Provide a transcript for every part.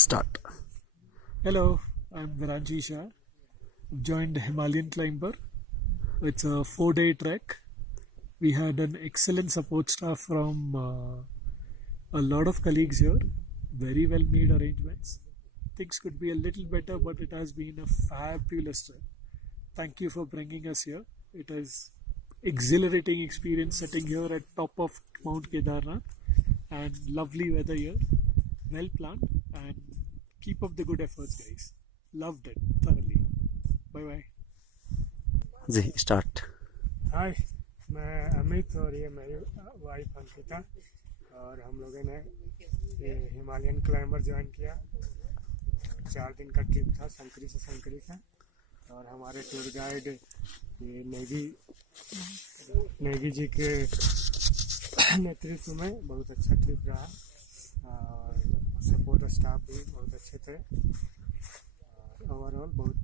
Start. Hello, I'm Viranji Shah. Joined Himalayan Climber. It's a 4-day trek. We had an excellent support staff from a lot of colleagues here. Very well made arrangements. Things could be a little better, but it has been a fabulous trip. Thank you for bringing us here. It is exhilarating experience sitting here at top of Mount Kedarkantha and lovely weather here. Well planned and keep up the good efforts, guys. Loved it thoroughly. Bye bye. जी start. Hi, मैं अमित और ये मेरी wife Ankita और हम लोगों ने ये हिमालयन क्लाइंबर ज्वाइन किया. 4 दिन का ट्रिप था संकरी से और हमारे टूर गाइड ये नेगी जी के नेतृत्व में बहुत अच्छा ट्रिप रहा और सपोर्ट स्टाफ भी बहुत अच्छे थे. ओवरऑल बहुत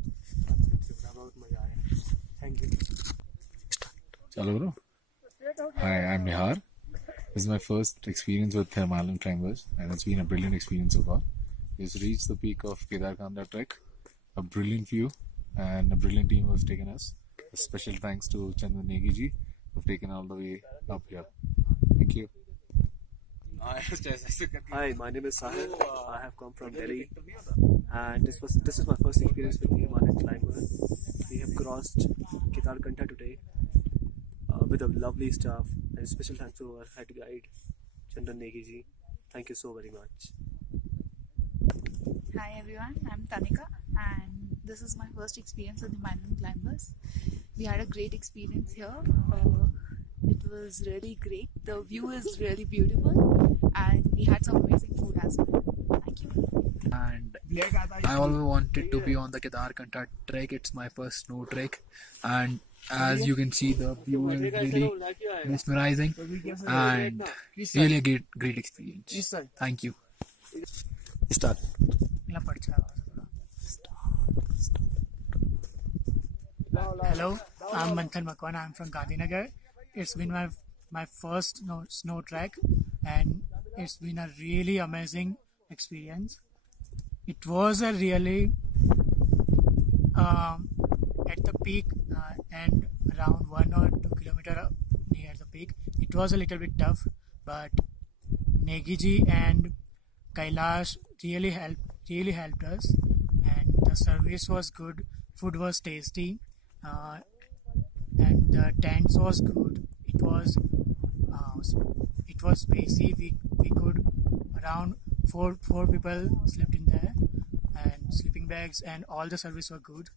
अच्छा ट्रिप रहा, बहुत मज़ा आया. Thank you. Hello, bro. Hi, I'm Nihar. This is my first experience with Himalayan climbers, and it's been a brilliant experience so far. We just reached the peak of Kedarkantha trek. A brilliant view and a brilliant team who has taken us. A special thanks to Chandan Negi ji who have taken all the way up here. Thank you. Hi, my name is Sahil. I have come from Delhi, and this is my first experience with the Himalayan climber. We have crossed Kedarkantha today with a lovely staff, and special thanks to our head guide Chandan Negi ji. Thank you so very much. Hi everyone, I'm Tanika and this is my first experience with the Himalayan climbers. We had a great experience here. It was really great. The view is really beautiful and we had some amazing food as well. Thank you. And I always wanted to be on the Kedarkantha trek. It's my first snow trek, and as you can see, the view is really mesmerizing and really a great experience. Thank you. Start. Hello, I'm Manthan Makwan. I'm from Gandhinagar. It's been my first snow trek and it's been a really amazing experience. It was a really at the peak and around 1 or 2 kilometers near the peak. It was a little bit tough, but Negiji and Kailash really helped us, and the service was good, food was tasty, and the tents was good. It was spacey. We could around four people slept in there, and sleeping bags and all the service were good,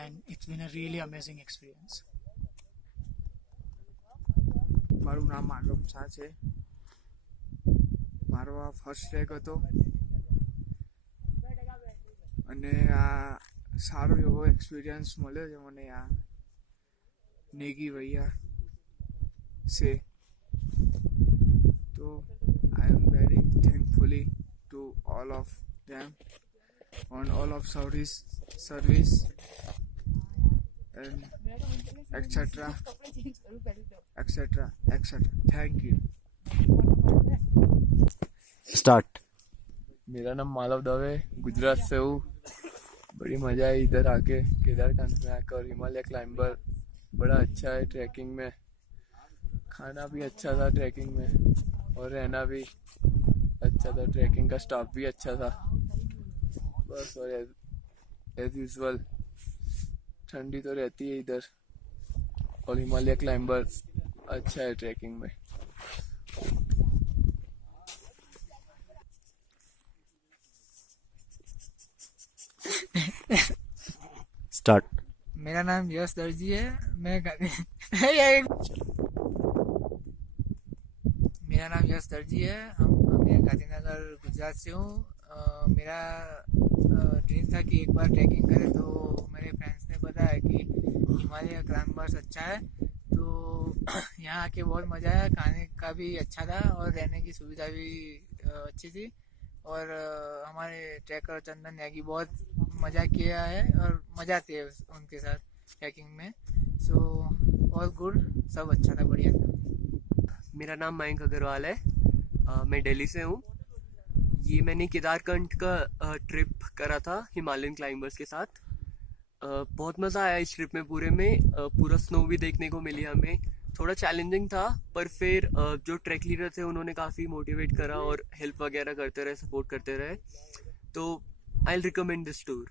and it's been a really amazing experience. મારું નામ માલમ શાહ છે. મારો આ first track હતો અને આ સારો એવો એક્સપિરિયન્સ મળ્યો છે મને આ નેગી ભૈયા से. तो I am very thankfully to all of them on all of service and etc. Thank you. Start. मेरा नाम मालव दवे, गुजरात से हूँ. बड़ी मज़ा आई इधर आके. केदारकांत में आकर हिमालय क्लाइंबर बड़ा अच्छा है. ट्रैकिंग में खाना भी अच्छा था, ट्रैकिंग में और रहना भी अच्छा था. ट्रैकिंग का स्टाफ भी अच्छा था बस. और एज यूजुअल ठंडी तो रहती है इधर और हिमालय क्लाइंबर अच्छा है ट्रैकिंग में. Start. मेरा नाम यश दर्जी है. मेरा नाम यश दर्जी है. मैं गांधीनगर गुजरात से हूँ. मेरा ड्रीम था कि एक बार ट्रैकिंग करें, तो मेरे फ्रेंड्स ने बताया कि हिमालय क्लाइंबर्स अच्छा है. तो यहाँ आके बहुत मज़ा आया. खाने का भी अच्छा था और रहने की सुविधा भी अच्छी थी. और हमारे ट्रैकर चंदन यागी बहुत मज़ा किया है और मज़ा थी उनके साथ ट्रैकिंग में. सो ऑल गुड, सब अच्छा था, बढ़िया था. मेरा नाम मयंक अग्रवाल है. मैं दिल्ली से हूँ. ये मैंने केदारकंठ का ट्रिप करा था हिमालयन क्लाइंबर्स के साथ। बहुत मज़ा आया इस ट्रिप में पूरे में। पूरा स्नो भी देखने को मिली हमें। थोड़ा चैलेंजिंग था पर फिर जो ट्रैक लीडर थे उन्होंने काफ़ी मोटिवेट करा और हेल्प वगैरह करते रहे, सपोर्ट करते रहे। तो I will recommend this tour.